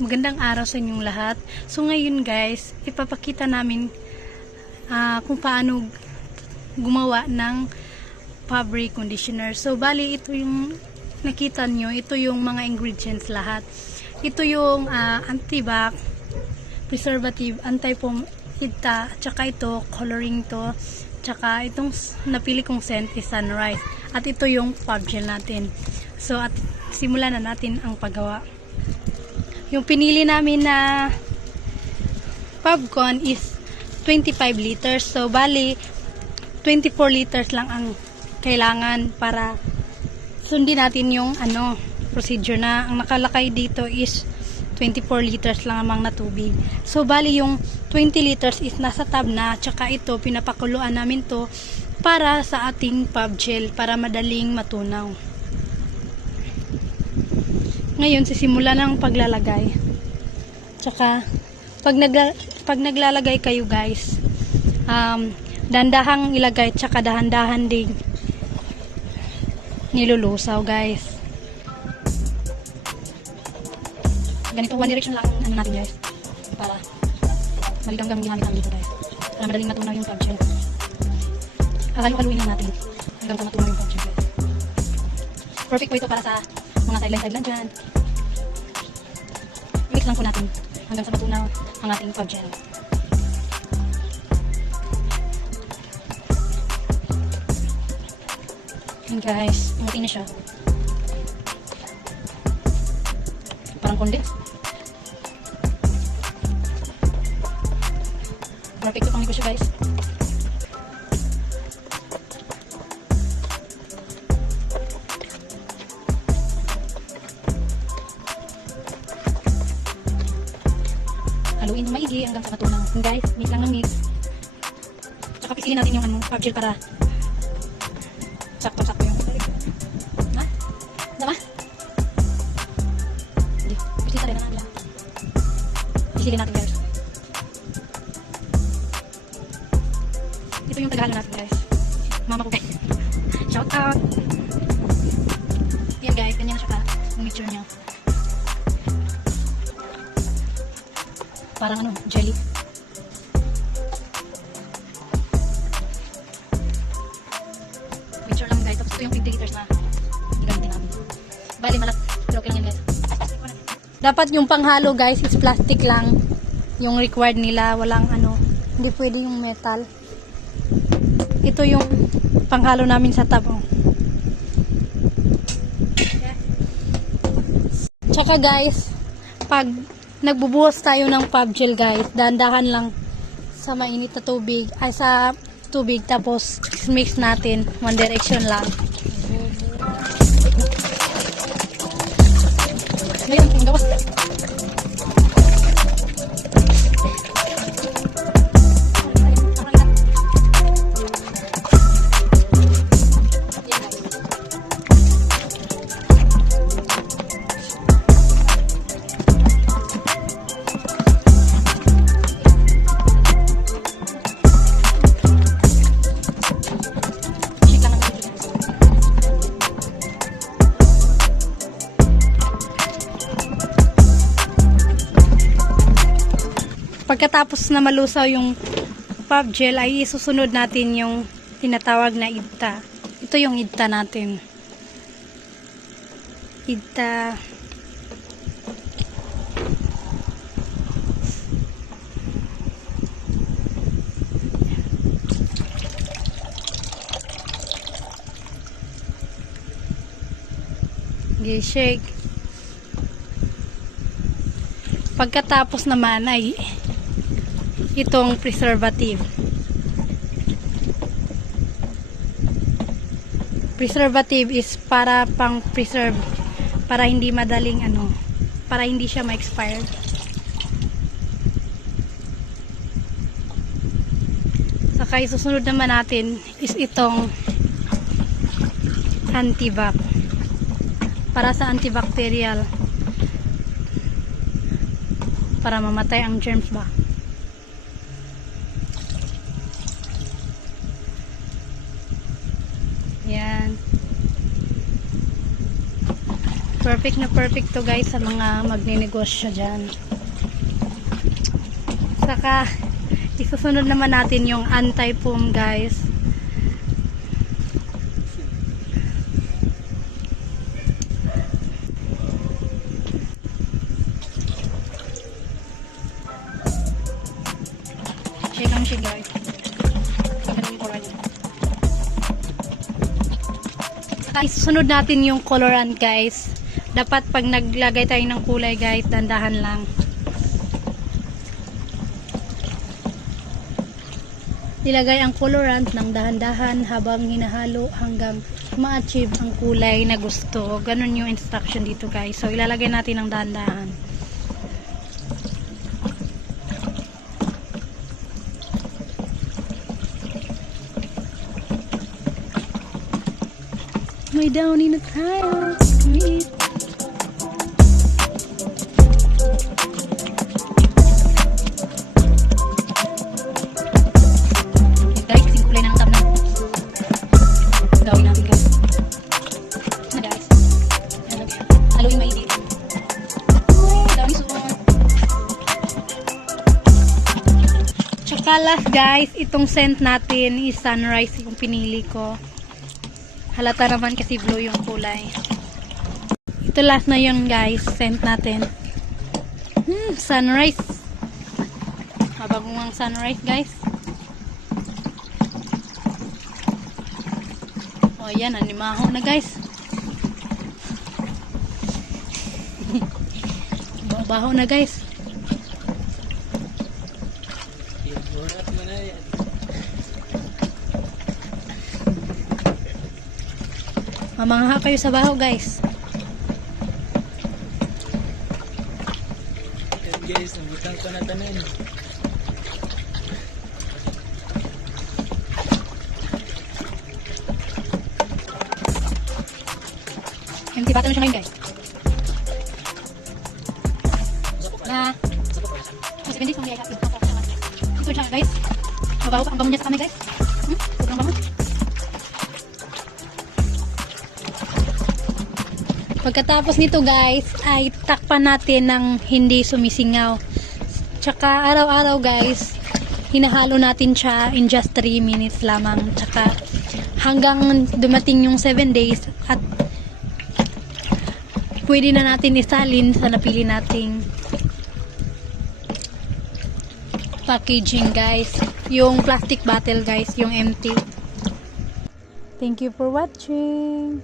Magandang araw sa inyong lahat. So ngayon guys, ipapakita namin kung paano gumawa ng fabric conditioner. So bali ito yung nakita nyo, ito yung mga ingredients lahat. Ito yung antibac, preservative, anti-foam, tsaka ito, coloring to, tsaka itong napili kong scent is Sunrise. At ito yung fab gel natin. So at simulan na natin ang paggawa. Yung pinili namin na Fabcon is 25 liters. So, bali, 24 liters lang ang kailangan para sundin natin yung procedure na ang nakalakay dito is 24 liters lang amang na tubig. So, bali yung 20 liters is nasa tab na, tsaka ito, pinapakuluan namin to para sa ating Fab gel para madaling matunaw. Ngayon, sisimula ng paglalagay. Tsaka, pag naglalagay kayo guys, dandahang ilagay, tsaka dahan-dahan din nilulusaw guys. Ganito, one direction lang ang natin guys. Para maligamgam ginamit namin dito guys. Para madaling matunaw yung Fab gel. Haluin lang natin hanggang sa matunaw yung Fab gel guys. Perfect po ito para sa mga sideline dyan. Mix lang po natin hanggang sa matunaw ang ating Fab gel. And guys, umuti na siya. Parang condense. Perfect ito pang negosyo guys. Haluin ng maigi hanggang sa matunaw. And guys, mix lang ng mix. Tsaka pisilin natin yung Fab gel para sakto-sakto yung ha? Diba? Hindi. Pisilin tayo na natin. Pisilin natin guys. Ito yung taghalo natin guys. Mama ko guys. Shout out! Yan guys, ganyan na siya ka. Yung mixture niya. Parang jelly. Mixture lang guys. Tapos ito yung 50 liters na gagamitin namin. Bali, malak. Pero okay lang yan guys. Dapat yung panghalo guys is plastic lang. Yung required nila. Walang hindi pwede yung metal. Ito yung panghalo namin sa tab. Tsaka guys, pag nagbubuhos tayo ng Fab gel guys, dahan-dahan lang sa mainit na tubig, ay sa tubig, tapos mix natin, one direction lang. Ngayon, ang gawas. Pagkatapos na malusaw yung Fab gel, ay isusunod natin yung tinatawag na idta. Ito yung idta natin. Idta. Shake. Pagkatapos naman ay itong preservative. Preservative is para pang preserve, para hindi madaling para hindi siya ma-expire. Saka isusunod naman natin is itong antibac. Para sa antibacterial, para mamatay ang germs ba. Yan. Perfect na perfect to guys sa mga magninegosyo dyan. Saka isusunod naman natin yung anti-foam guys. Shake lang siya guys. Saka isusunod natin yung colorant guys. Dapat pag naglagay tayo ng kulay guys, dandahan lang. Ilagay ang colorant ng dahan-dahan habang hinahalo hanggang ma-achieve ang kulay na gusto. Ganun yung instruction dito guys. So ilalagay natin ng dahan-dahan. May downy na tayo. Sweet. Guys, yung kulay ng tab na. Gawin natin guys. Na guys. Haluin maigi. Downy soon. Tsaka last guys, itong scent natin is Sunrise yung pinili ko. Halata naman kasi blue yung kulay. Ito last na yun guys, scent natin. Sunrise. Mabagong ang sunrise guys. O yan, animaho na guys. Baho na guys. Mamangha kayo sa baho guys. Guys, nabutang ko na tanan. Empty bottle siya ngayon guys. Na. Kasi hindi ko may happy. Ito siya guys. Mabaho pa ang bango niya sa kami guys. Sobrang bango. Pagkatapos nito guys, ay takpan natin ng hindi sumisingaw. Tsaka araw-araw guys, hinahalo natin siya in just 3 minutes lamang. Tsaka hanggang dumating yung 7 days at pwede na natin isalin sa napili nating packaging guys. Yung plastic bottle guys, yung empty. Thank you for watching.